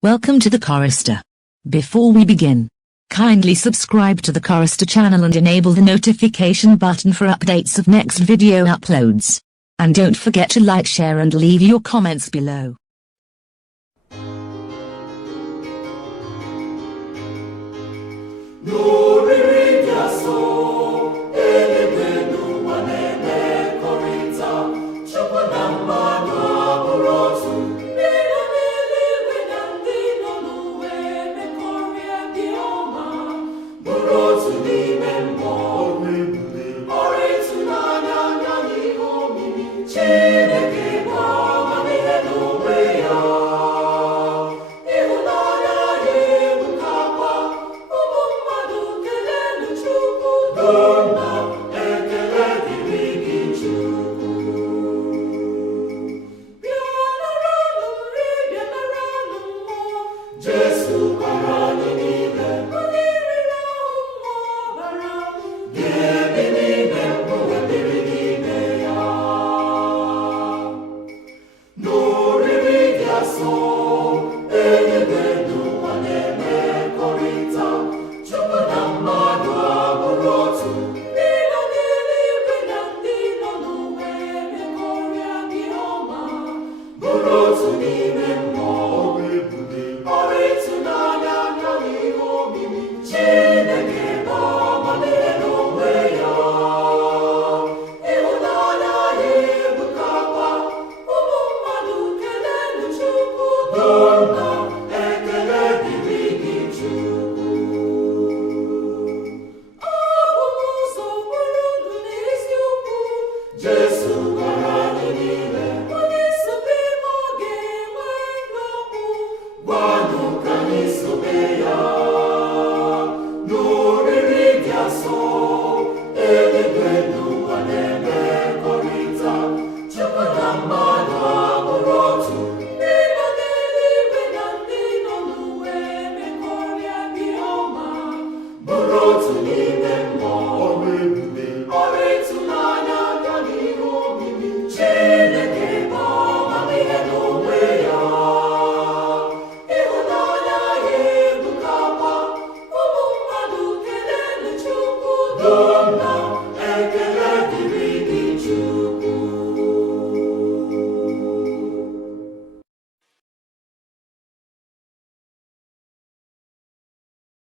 Welcome to the Chorister. Before we begin, kindly subscribe to the Chorister channel and enable the notification button for updates of next video uploads. And don't forget to like, share and leave your comments below. Sobe